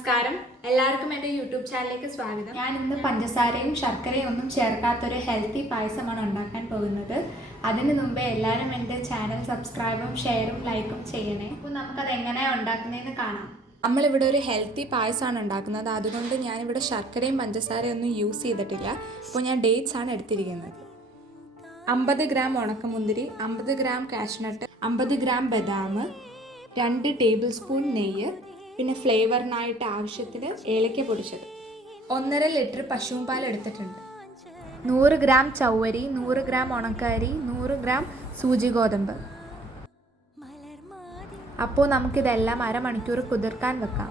നമസ്കാരം, എല്ലാവർക്കും എൻ്റെ യൂട്യൂബ് ചാനലിലേക്ക് സ്വാഗതം. ഞാൻ ഇന്ന് പഞ്ചസാരയും ശർക്കരയും ഒന്നും ചേർക്കാത്തൊരു ഹെൽത്തി പായസമാണ് ഉണ്ടാക്കാൻ പോകുന്നത്. അതിന് മുമ്പേ എല്ലാവരും എൻ്റെ ചാനൽ സബ്സ്ക്രൈബും ഷെയറും ലൈക്കും ചെയ്യണേ. അപ്പോൾ നമുക്കത് എങ്ങനെയാണ് ഉണ്ടാക്കുന്നതെന്ന് കാണാം. നമ്മളിവിടെ ഒരു ഹെൽത്തി പായസമാണ് ഉണ്ടാക്കുന്നത്. അതുകൊണ്ട് ഞാനിവിടെ ശർക്കരയും പഞ്ചസാരയും ഒന്നും യൂസ് ചെയ്തിട്ടില്ല. അപ്പോൾ ഞാൻ ഡേറ്റ്സ് ആണ് എടുത്തിരിക്കുന്നത്. 50 ഗ്രാം ഉണക്കമുന്തിരി, 50 ഗ്രാം കാഷ്നട്ട്, 50 ഗ്രാം ബദാം, 2 ടേബിൾ സ്പൂൺ നെയ്യ്, പിന്നെ ഫ്ലേവറിനായിട്ട് ആവശ്യത്തിന് ഏലക്ക പൊടിച്ചത്, 1.5 ലിറ്റർ പശുവും പാൽ എടുത്തിട്ടുണ്ട്, 100 ഗ്രാം ചവ്വരി, 100 ഗ്രാം ഉണക്കരി, 100 ഗ്രാം സൂചി ഗോതമ്പ്. അപ്പോൾ നമുക്കിതെല്ലാം അരമണിക്കൂർ കുതിർക്കാൻ വെക്കാം.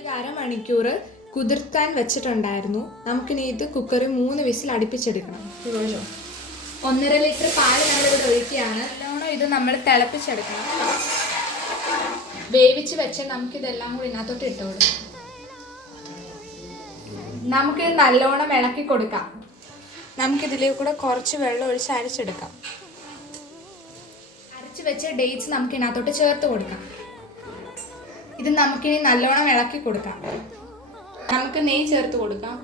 ഇത് അരമണിക്കൂർ കുതിർക്കാൻ വെച്ചിട്ടുണ്ടായിരുന്നു. നമുക്കിനി ഇത് കുക്കറിൽ 3 വിസിൽ അടുപ്പിച്ചെടുക്കണം. 1.5 ലിറ്റർ പാൽ നമ്മളിവിടെ ഒഴിക്കുകയാണ്. നല്ലോണം ഇത് നമ്മൾ തിളപ്പിച്ചെടുക്കണം. വേവിച്ച് വെച്ച് നമുക്കിതെല്ലാം കൂടി ഇതിനകത്തോട്ട് ഇട്ട് കൊടുക്കാം. നമുക്കിത് നല്ലോണം ഇളക്കി കൊടുക്കാം. നമുക്കിതിലേക്ക് കൂടെ കുറച്ച് വെള്ളം ഒഴിച്ച് അരച്ചെടുക്കാം. അരച്ച് വെച്ച ഡേറ്റ്സ് നമുക്ക് ഇതിനകത്തോട്ട് ചേർത്ത് കൊടുക്കാം. ഇത് നമുക്കിനി നല്ലോണം ഇളക്കി കൊടുക്കാം. നമുക്ക് നെയ്യ് ചേർത്ത് കൊടുക്കാം.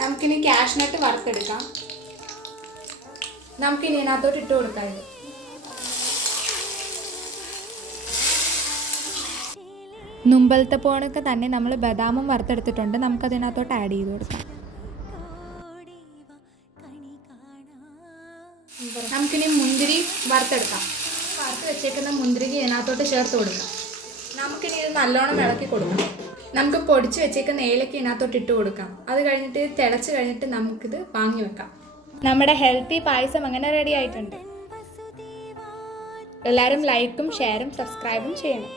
നമുക്കിനി കാഷ്നട്ട് വറുത്തെടുക്കാം. നമുക്കിനി ഇതിനകത്തോട്ട് ഇട്ട് കൊടുക്കാം. ഇത് മുമ്പലത്തെ പോണൊക്കെ തന്നെ നമ്മൾ ബദാമും വറുത്തെടുത്തിട്ടുണ്ട്. നമുക്കതിനകത്തോട്ട് ആഡ് ചെയ്ത് കൊടുക്കാം. നമുക്കിനി മുന്തിരി വറുത്തെടുക്കാം. വറുത്ത് വെച്ചേക്കുന്ന മുന്തിരി ഇതിനകത്തോട്ട് ചേർത്ത് കൊടുക്കാം. നമുക്കിനി ഇത് നല്ലോണം ഇളക്കി കൊടുക്കാം. നമുക്ക് പൊടിച്ച് വെച്ചേക്കുന്ന ഏലക്ക ഇതിനകത്തോട്ട് ഇട്ട് കൊടുക്കാം. അത് കഴിഞ്ഞിട്ട് തിളച്ച് കഴിഞ്ഞിട്ട് നമുക്കിത് വാങ്ങി വെക്കാം. നമ്മുടെ ഹെൽത്തി പായസം അങ്ങനെ റെഡി ആയിട്ടുണ്ട്. എല്ലാവരും ലൈക്കും ഷെയറും സബ്സ്ക്രൈബും ചെയ്യണം.